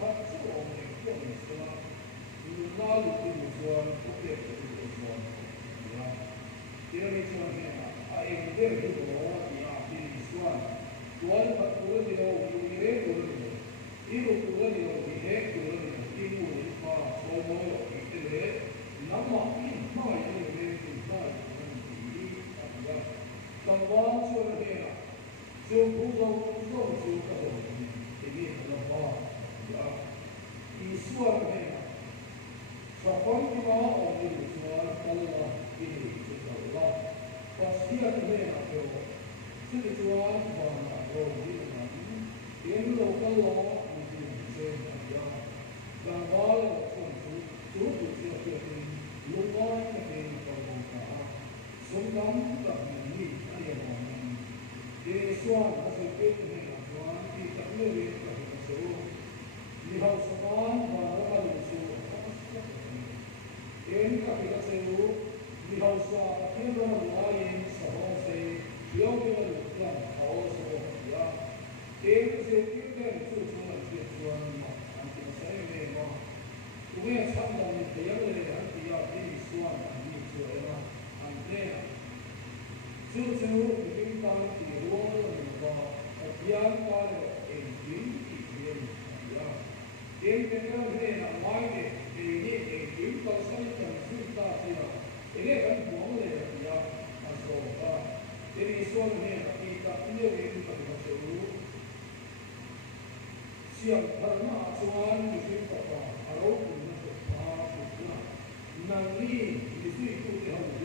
phát số ông này cũng là sao nhưng nó lúc thì một tuần cũng để được một tuần là cái này cho nên là em biết cái đó thì là cái tuần tuần phát tuần thì đâu cũng hết tuần rồi đi một tuần thì đâu thì hết tuần rồi đi một mà số mỗi rồi cái đấy nắm mà ít mà những cái này thì sao thì là trong đó cho nên là就不说不说就各种这边的话，啊，以说的那个，说光的话，我们就说到了这里就走了，我需要的那个就这个说话呢，我这个人，连路跟我你就这样，但我了从主就决定，路我决定到哪，从刚到能力那也我们。ये स्वान ऐसे पेट में स्वान की तकने में कहीं से वो लिहाज स्वान बारह लोगों से इनका किधर से वो लिहाज स्वान अकेले वाले इन सहों से क्यों के लिए लोग खाओ से या एक से कितने चुचुना के स्वान में अंतिम से में मां तुम्हें सामने में तैयार ले रहे हैं कि ये स्वान अंतिम से है अंतिम चुचुना cái điều đó là gian quan em chính trị viên em cái này là ngoài để đi em chính có sẵn trong chúng ta thì là cái này vẫn muốn là gì à số cái này số này là khi ta nhiều em cần phải sử dụng siang thằng nào chuan thì chúng ta có ở đâu cũng được chúng ta năng力你最注意好的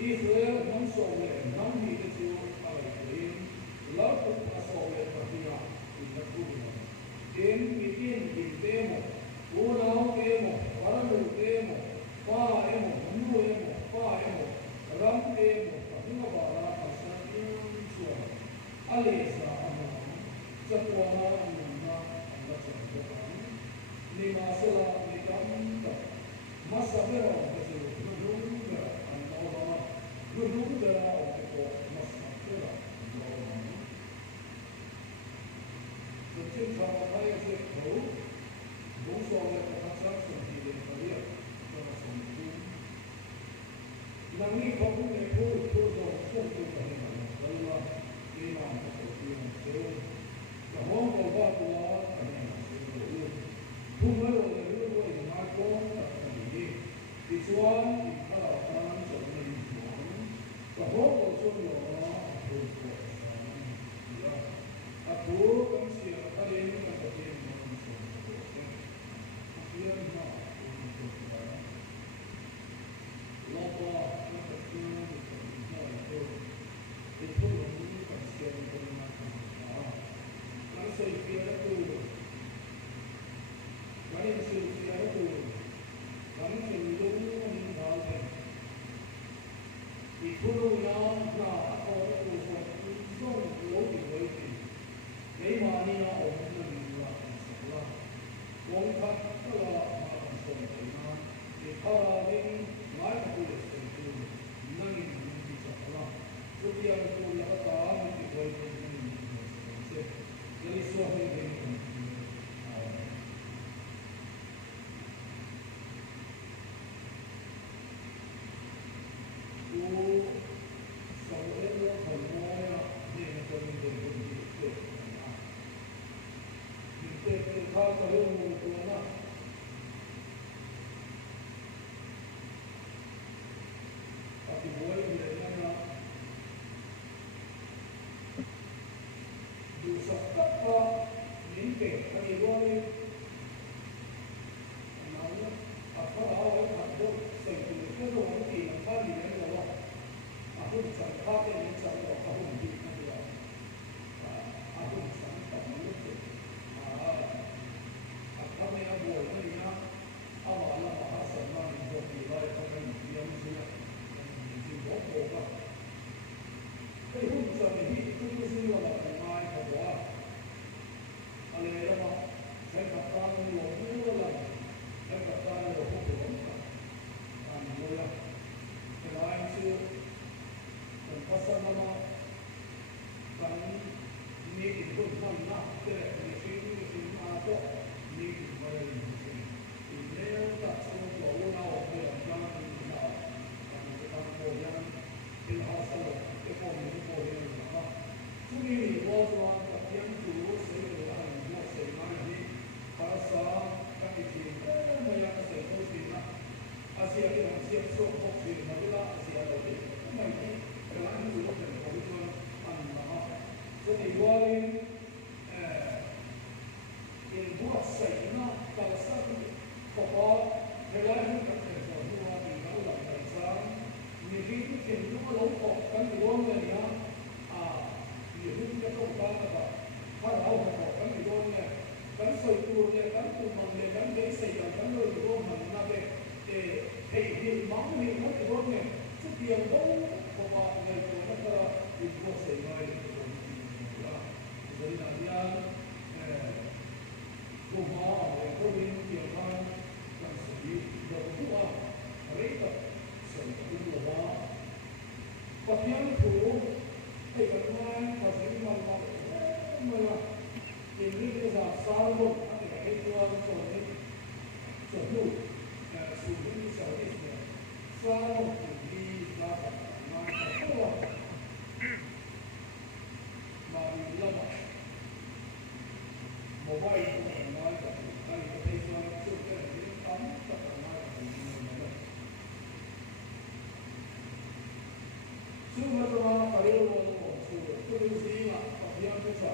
Israel non solo non mi dice all'Israel la tutta solo partia in Cuba en mitin in temo una temo paralu temo pa emo nu emo pa emo ram temo padina bara asan suo alesa ama satwana anna Allah subhanahu ni masala ni kam masabero ke Guru darah untuk masyarakat orang. Jadi kalau saya tahu, bangsa yang terpaksa sendiri dia dalam sendiri. Nanti kamu itu sudah sendiri dengan Allah, Imam Al-Qur'an itu. Kamu berbuat Allah dengan sendiri. Bukan oleh dulu yang aku tak sendiri. Dijual di hadapan sendiri. Bahwa Rasulullah aku kan siapa yang mengatakan manusia dia mah lapa mengatakan itu kan siapa yang mengatakan kalau saya kira itu kalau saya kira itu kalau saya meninggalkan Itu yang nak orang tu song lo di bawah mấy mà ni nó ổn định là là công tác là mà sống thế nào thì họ đi nói là tôi sẽ tu năng lực đi chắc là tôi bây giờ tôi là ta mình thì quay về mình sẽ lấy số hơi về đi thì mới là gì thì nếu tập trung chỗ nào hay là cho mình nào mình sẽ tăng cố gắng cái họ sau cái phong những cái phong những cái đó chúng mình thì vô cho tập tiếng chủ sẽ được là hình một sẽ nói là gì para sa các cái chuyện mà yang sẽ có chuyện là Asia cái hàng siêu số học chuyện mà cái đó Asia đầu tiên không phải đi cái là những cái chuyện của chúng ta ăn mà họ cho thì qua đi in buat saya na kalau satu pokok nelayan kan semua di dalam desa mungkin itu kalau kan uang dia hidup kita bukan apa kalau pokok kan uangnya kan seluruhnya kan umumnya kan desa kan uang mana hidup mau hidup uangnya setiap tahun pokok itu antara itu saya itu jadi nanti Cùng họ để có đến nhiều hơn làm xử lý đầu tư vào lấy tập sở hữu của đó và thiên thủ thì vẫn mai và sẽ mong mong mà là thì bây giờ sao luôn thì cái cho rồi sở hữu sử dụng sở hữu sao thì đi là mà không là mà vì là một vài người nói là đây có thể cho sự kiện đến tóm tất cả mọi người này sự vật mà phải yêu một sự cái gì mà có thể làm cho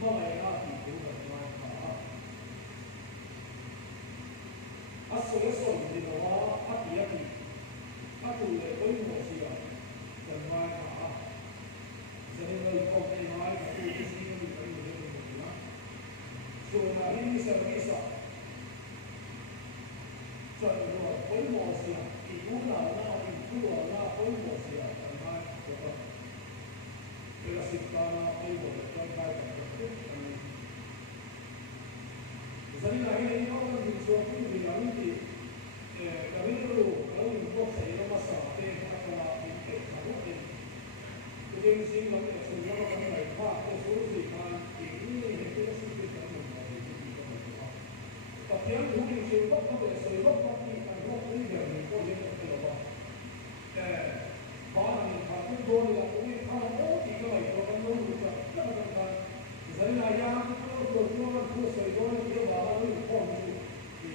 mà lại là thì cũng là ngoài cả số thì nó thì tụ lại với một sự là ngoài cả cho nên người không thể nói là cái gì mình phải so na ini servisa so no poi mo sia I una na poi mo sia ma ko pero sittana ei bo ta kai ta zani na ini ko na so ku ni na ni kami kalau ko sai na masa te ka na te ka ro te kemudian sing na ko so na ko na pa ko so si kan ini ke si ke ta tapi yang mungkin sebab apa sebab tapi kalau ini jadi kau yang terlalu barang yang aku dulu yang ini kalau tiga lagi orang dulu kan kan misalnya yang kalau dulu aku sebab dia barang itu kau mesti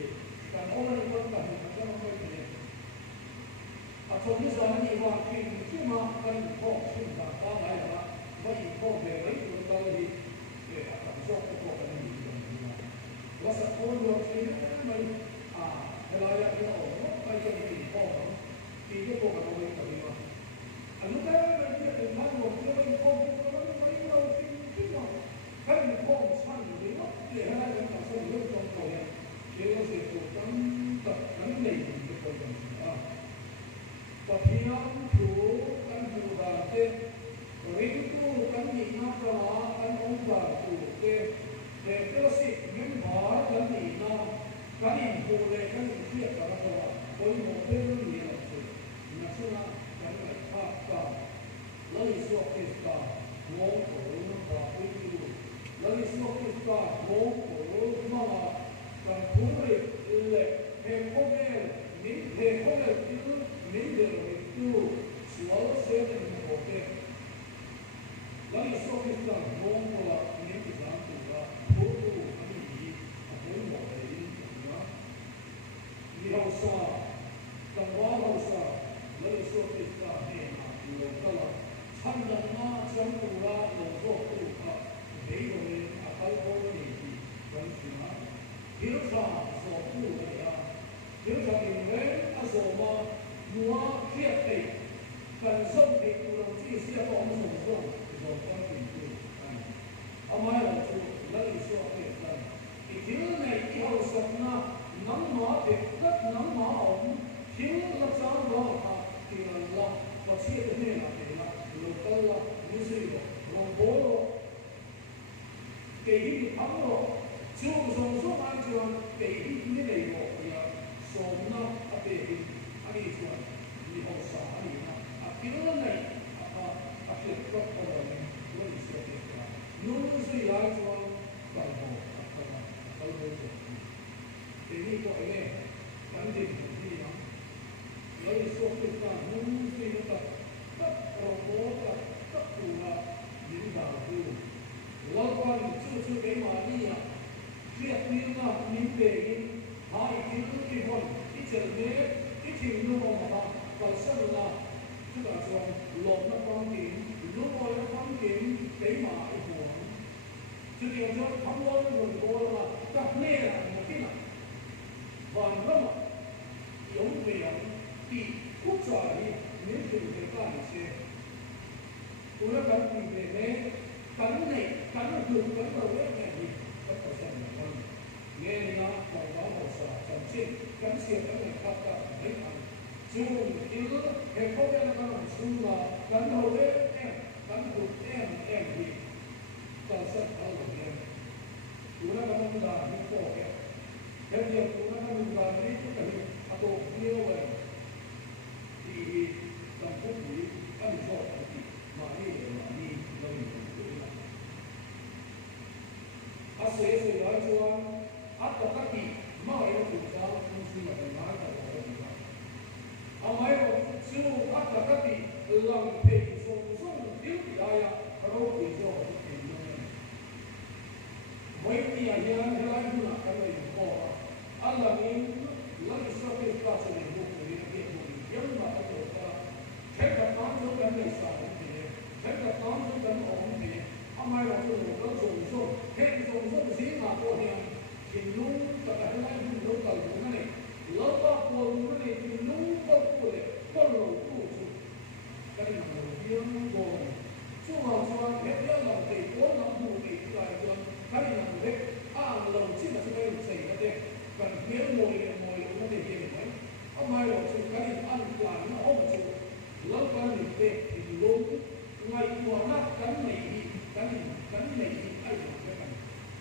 kan orang itu kan macam apa ini atau misalnya waktu cuma kan kau cuma tak lain lah bagi kau beri itu kalau di akan sok kau kan Wasa pun yang ini mai helaya kita orang mai jadi orang itu pun kalau kita lihat, anu kan dia dengan orang dia orang mai orang kita kan orang san dia dia helaya kita semua orang orang dia sesuatu tak kan lain itu pun tapi yang tu kan juga tu itu kan ini apa kan orang tu để cho sự những hóa là gì nó cái gì phụ lệ cái gì thiết cả là có một cái gì là sự là sự là cái này khác cả lấy số cái cả ngôn của nó và cái gì lấy số cái cả ngôn của nó mà cần thú vị lệ hệ không nghe chứ mình đều tu số sẽ được một cái lấy số cái cả ngôn của những cái dạng của hậu sa cầm hóa hậu sa lấy số tiền cả hệ nhiều cái là tham gia na trong tù ra một số tù cả để rồi cái vô này thì vẫn là thiếu sa số tù này thiếu sa thì mấy số mà mua thiết bị cần sống thì tù đồng chí sẽ có một số rồi có tiền tù ông ấy là tù lấy số tiền này thì thiếu này cái hậu sa na nắm nó thì rất nắm nó ổn thiếu là sao đó thì là và chia cái này là để là đầu tư là như gì rồi lòng bố rồi cái gì thắng rồi chưa dùng số anh trường cái gì như này rồi thì số nó ở đây anh đi chuẩn đi học xã đi nó cái này việc rất là lớn sẽ được là nếu như gì ai cho vào hồ 老关就给玛利亚，这边啊，明北，他已经结婚，一整年一天都冇嘛，到生啦，这个说落那光景，如果那光景给玛一伙，这点说他们很多了嘛，但那样我听了，完了嘛，有没有比不在年轻的大一些？我要讲你的呢。cắn này cắn được cắn đầu đấy này thì các cơ sở này con nghe nó bài báo hồ sơ trong trên cắn xìa cắn này các mấy thằng chú yêu hệ không biết là con làm xuống là cắn đầu đấy em cắn được em thì cơ sở ở rồi em chúng nó không là những cổ em theo việc chúng nó không là những cái cái tổ yêu vậy thì trong phútนี้ăn rồi thì mà đi rồi a谁来说，阿到家己冇有做啥，公司咪买到我哋啦。阿买個少阿到家己人皮送丟起來呀，佢都變咗好變咗嘅。每啲人喺來住啦，咁咪唔過啦。阿人哋收費加出嚟冇佢哋嘅冇，因為喺度㗎，睇個單咗緊嚟曬嘅，睇個單咗緊昂嘅。阿買落去攞送，聽送先下個聽，前路特係喺邊度舊用嘅嚟，攞個過路嘅嚟，前路過過嚟，過路過出，咁樣路邊過嚟，做好做喺一路地嗰諗路地嚟咗，咁樣咧啊路先係先係死嘅啫，咁邊路嘅路我哋見唔到，阿買落去咁樣按慣啦，好做，攞個嚟嘅前路外國啦咁嚟。cắn này ai làm cái này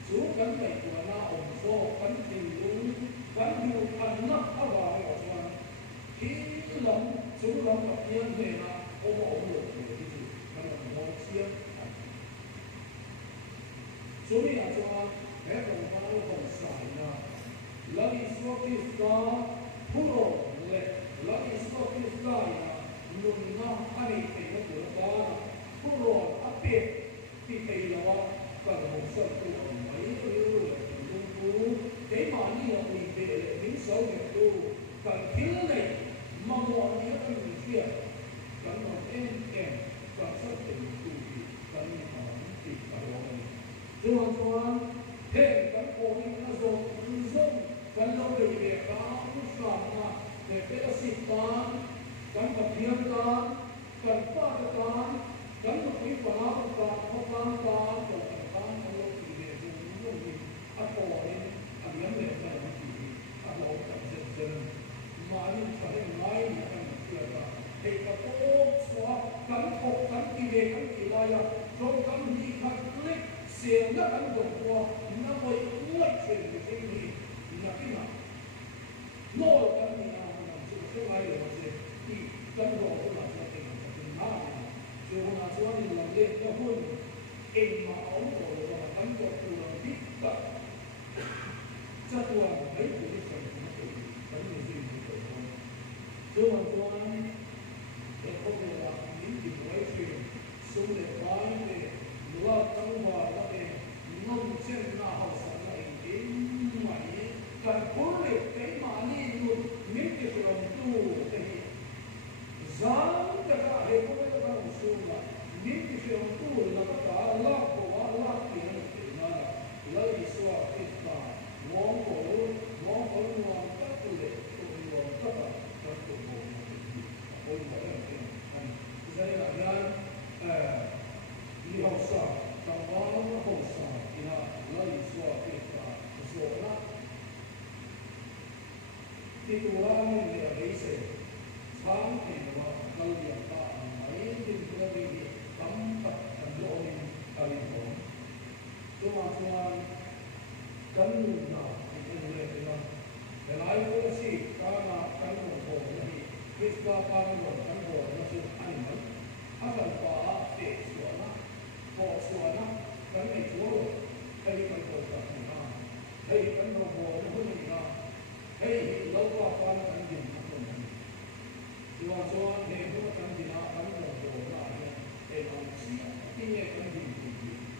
chú cắn này của na ổn số cắn tình đúng cắn nhiều ăn nắp áo vào ở trong khi lắm chú lắm gặp nhân về là ôm được để cái gì cái là một chiếc chú đi ở cho cái đồng bao còn xài là lấy số cái đó thu đồ lệ lấy số cái đó là luôn nó ai thì nó của đó thu đồ áp biệtที่ตีเราว่าก็เราสอบตัวไม่รู้เลยรู้เดี๋ยวมานี่เรามีเด็กนิ่งสาวเด็กดูการคิดเลยมาบอกนี่ก็มีเชื่อการมองการสอบเป็นดูดีการมีความติดกับเราส่วนเฮ้การโกงนี่ก็ส่งการเราเด็กๆการผู้สอนนะเด็กเป็นสิทธิ์การกับเพียงการป้าการกันก็มีปัญหาการของเราที่เรียนรู้นี่อัปโปนี่อันนี้ไม่ได้ที่อัปโปกับเซนมานี่ใช้ไม่ได้เกี่ยวกับเอกภพสวะกันพบกันกิเลสกันกิเลสจงกันมีขัดเล็กเสียงและกันตัวนั่นไปอวยเสียงที่นี่นั่นที่นั่นโน่กันนี่นะมันจะใช้ไม่ได้ว่าที่กันรอที่เราจะเป็นน้า就我那说你能力要混，硬嘛熬过的话，感觉不能比的。这段没有的什么可以，很有兴趣的说。所以我说，在后面啊，民警回去，兄弟关的，如果等我那边弄见那好什么已经买，但不是给马力路，民警是用度的，咱这个还不会。你必须用度那个打拉过拉点给那了，拉一说一打，往过得不嘞，往得吧，咱就不我有那点，所以那边以后啥，当往后啥，给他拉一说一打，说了，ที่ตัวนี่เนี่ยไม่เสร็จช้างเห็นว่าเราอยากได้ไม่เป็นตัวนี้ตั้มตัดกันโลนึงกันผมตัวกันหนาเป็นเรื่องที่มันแต่หลายคนสิการกันหมดโผล่ที่คิดว่าการหมดกันโผล่นั่นคืออันนั้นถ้ากันป่าเด็กสวนนะพอสวนนะกันไม่ชัวร์ให้กันโผล่กันนะให้กันโผล่นั่นคือนะให้เราก็ฟังกันยินทั้งหมดส่วนส่วนเห็นว่ากันยินนะกันโผล่ได้เนี่ยเอ็นเอาสิที่เนี่ยกันยินจริงๆ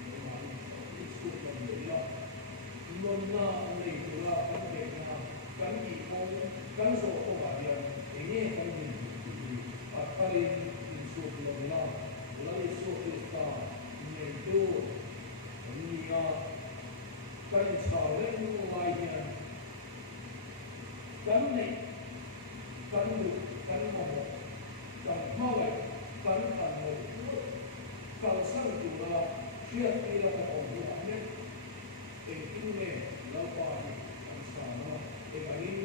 kan sao lên nu lai hiền kan này kan lu kan mo kan mau lại kan thành một kan sang tu la chuyện kia là cái ông như anh ấy tình yêu này lâu qua kan sao nó thì cái